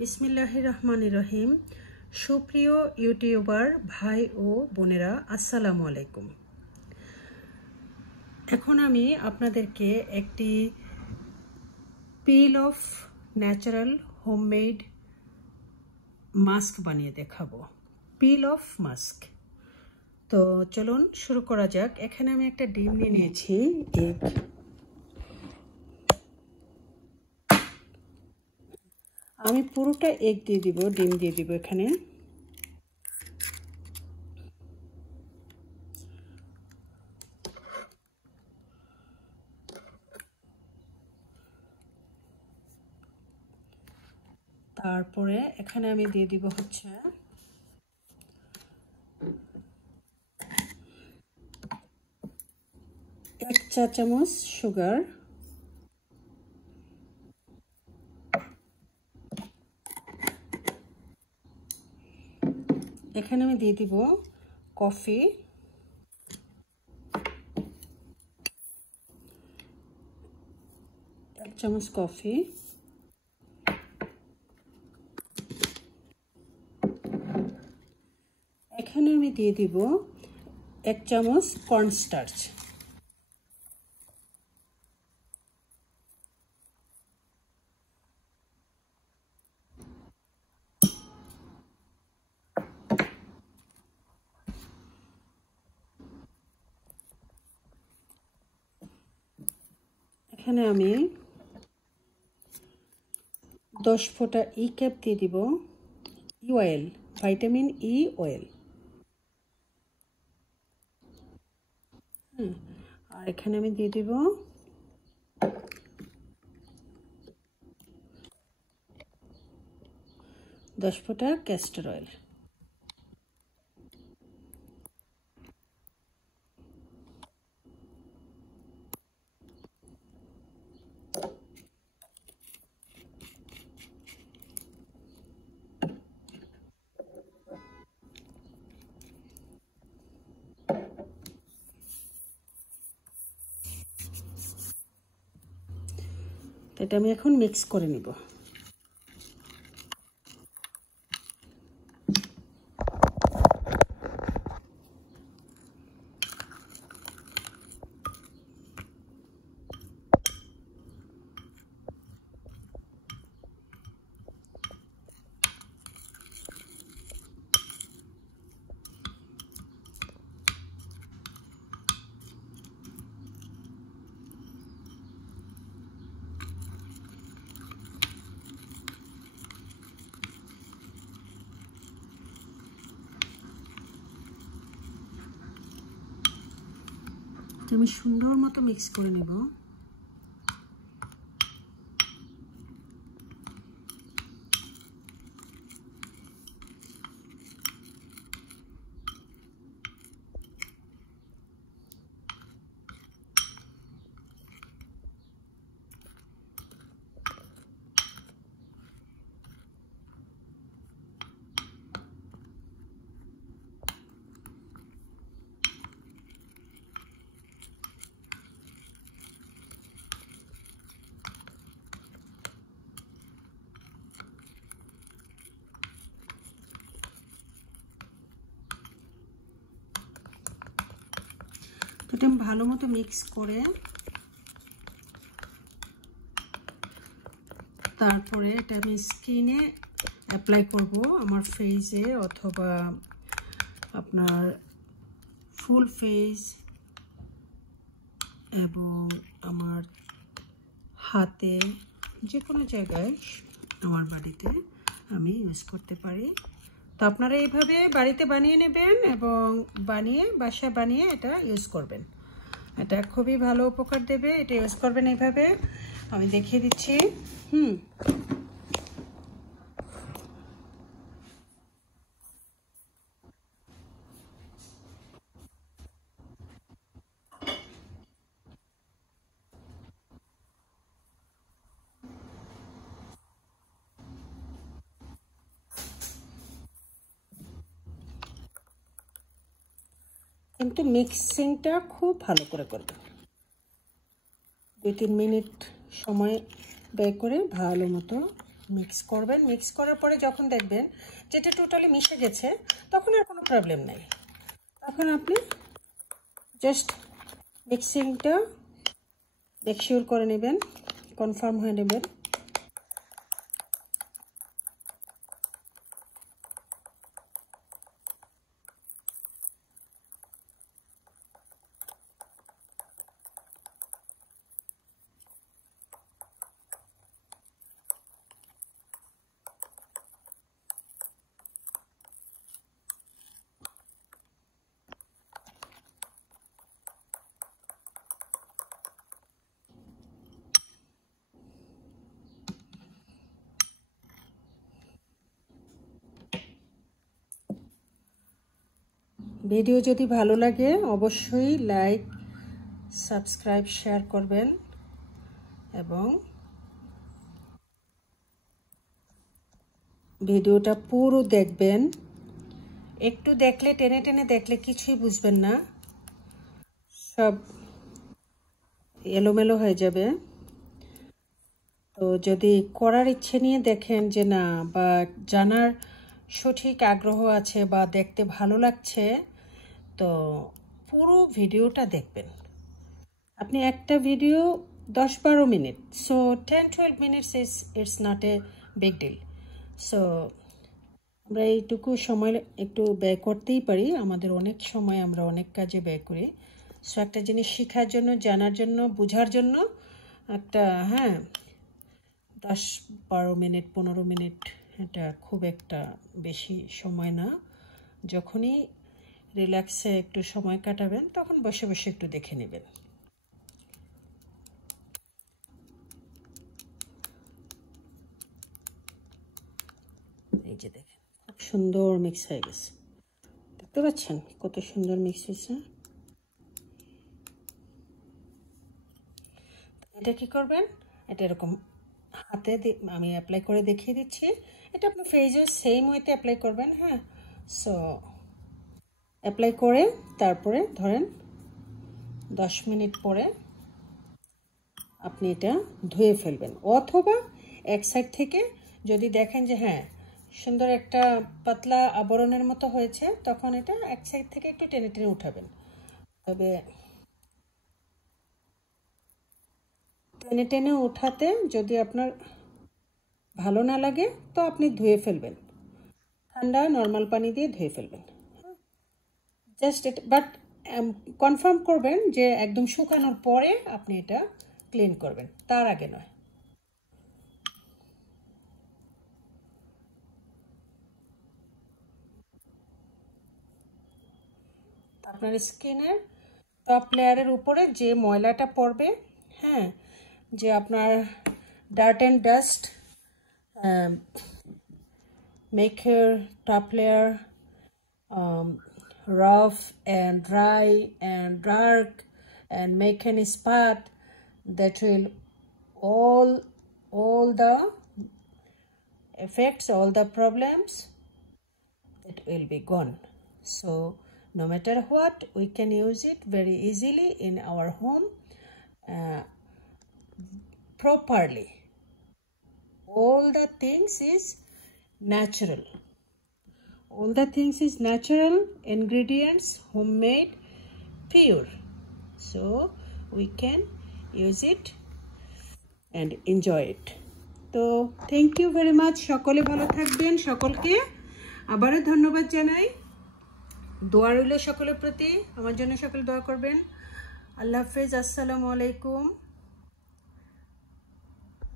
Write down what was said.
বিসমিল্লাহির রহমানির রহিম। সুপ্রিয় ইউটিউবার ভাই ও বোনেরা, আসসালামু আলাইকুম। এখন আমি আপনাদেরকে একটি পিল অফ ন্যাচারাল হোমমেড মাস্ক বানিয়ে দেখাবো। পিল অফ মাস্ক। তো চলুন শুরু করা যাক। এখানে আমি একটা ডিম নিয়ে নিয়েছি। আমি পুরোটা এগ দিয়ে দিব, ডিম দিয়ে দিব এখানে। তারপরে এখানে আমি দিয়ে দিব হচ্ছে 1 চা চামচ সুগার, এখানে আমি দিয়ে দিব কফি, 1 চামচ কফি, এখানে আমি দিয়ে দিব 1 চামচ কর্নস্টার্চ। এখানে আমি 10 ফোঁটা ই ক্যাপ দিয়ে দিব, E oil, vitamin E oil. আর এখানে আমি দিয়ে দিব 10 ফোঁটা ক্যাস্টর অয়েল। এটা আমি এখন মিক্স করে নিব। আমি সুন্দর মতো মিক্স করে নেব। এটা আমি ভালো মতো মিক্স করে তারপরে এটা আমি স্কিনে অ্যাপ্লাই করব, আমার ফেসে অথবা আপনার ফুল ফেস এবং আমার হাতে, যে কোনো জায়গায় আমার বাড়িতে আমি ইউজ করতে পারি। তো আপনারা এইভাবে বাড়িতে বানিয়ে নেবেন এবং বাসায় বানিয়ে এটা ইউজ করবেন। এটা খুবই ভালো উপকার দেবে। এটা ইউজ করবেন এইভাবে, আমি দেখিয়ে দিচ্ছি। কিন্তু মিক্সিংটা খুব ভালো করে করবেন। 2-3 মিনিট সময় ব্যয় করে ভালো মতো মিক্স করবেন। মিক্স করার পরে যখন দেখবেন যেটা টোটালি মিশে গেছে তখন আর কোনো প্রবলেম নাই। তখন আপনি জাস্ট মিক্সিংটা মেকশিওর করে নেবেন, কনফার্ম হয়ে নেবেন। ভিডিও যদি ভালো লাগে অবশ্যই লাইক, সাবস্ক্রাইব, শেয়ার করবেন এবং ভিডিওটা পুরো দেখবেন। একটু দেখলে, টেনে টেনে দেখলে কিছুই বুঝবেন না, সব এলোমেলো হয়ে যাবে। তো যদি করার ইচ্ছে নিয়ে দেখেন যে না, বা জানার সঠিক আগ্রহ আছে বা দেখতে ভালো লাগছে, তো পুরো ভিডিওটা দেখবেন। আপনি একটা video 10-12 minute, so 10-12 minutes it's not a big deal. So আমরা এইটুকু সময় একটু ব্যয় করতেই পারি, আমাদের অনেক সময় আমরা অনেক কাজে ব্যয় করি। সো একটা জিনিস শেখার জন্য, জানার জন্য, বোঝার জন্য একটা 10-12 মিনিট, 15 মিনিট, এটা খুব একটা বেশি সময় না। যখনই রিল্যাক্সে একটু সময় কাটাবেন তখন বসে বসে একটু দেখে নেবেন। এই যে দেখেন খুব সুন্দর মিক্স হয়ে গেছে, দেখতে পাচ্ছেন কত সুন্দর মিক্স হয়েছে। এটা কি করবেন, এটা এরকম হাতে আমি অ্যাপ্লাই করে দেখিয়ে দিচ্ছি। এটা আপনি ফেসে সেম ওয়েতে অ্যাপ্লাই করবেন। সো অ্যাপ্লাই করে তারপরে ধরেন 10 মিনিট পরে আপনি এটা ধুয়ে ফেলবেন, অথবা এক সাইড থেকে যদি দেখেন যে সুন্দর একটা পাতলা আবরণের মতো হয়েছে, তখন এটা এক সাইড থেকে একটু টেনে টেনে উঠাবেন। তবে টেনে টেনে উঠাতে যদি আপনার ভালো না লাগে তো আপনি ধুয়ে ফেলবেন, ঠান্ডা নর্মাল পানি দিয়ে ধুয়ে ফেলবেন। জাস্ট এটা, বাট কনফার্ম করবেন যে একদম শুকানোর পরে আপনি এটা ক্লিন করবেন, তার আগে নয়। আপনার স্কিনের টপ লেয়ারের উপরে যে ময়লাটা পড়বে, যে আপনার dirt and dust make your top layer rough and dry and dark and make any spot, that will all the effects, all the problems, that will be gone. So no matter what, we can use it very easily in our home properly. All the things is natural. All the things is natural ingredients, homemade, pure. So we can use it and enjoy it. তো thank you very much. সকলে ভালো থাকবেন, সকলকে আবারও ধন্যবাদ জানাই। দোয়া রইল সকলের প্রতি, আমার জন্য সকলে দোয়া করবেন। আল্লাহ হাফেজ, আসসালামু আলাইকুম।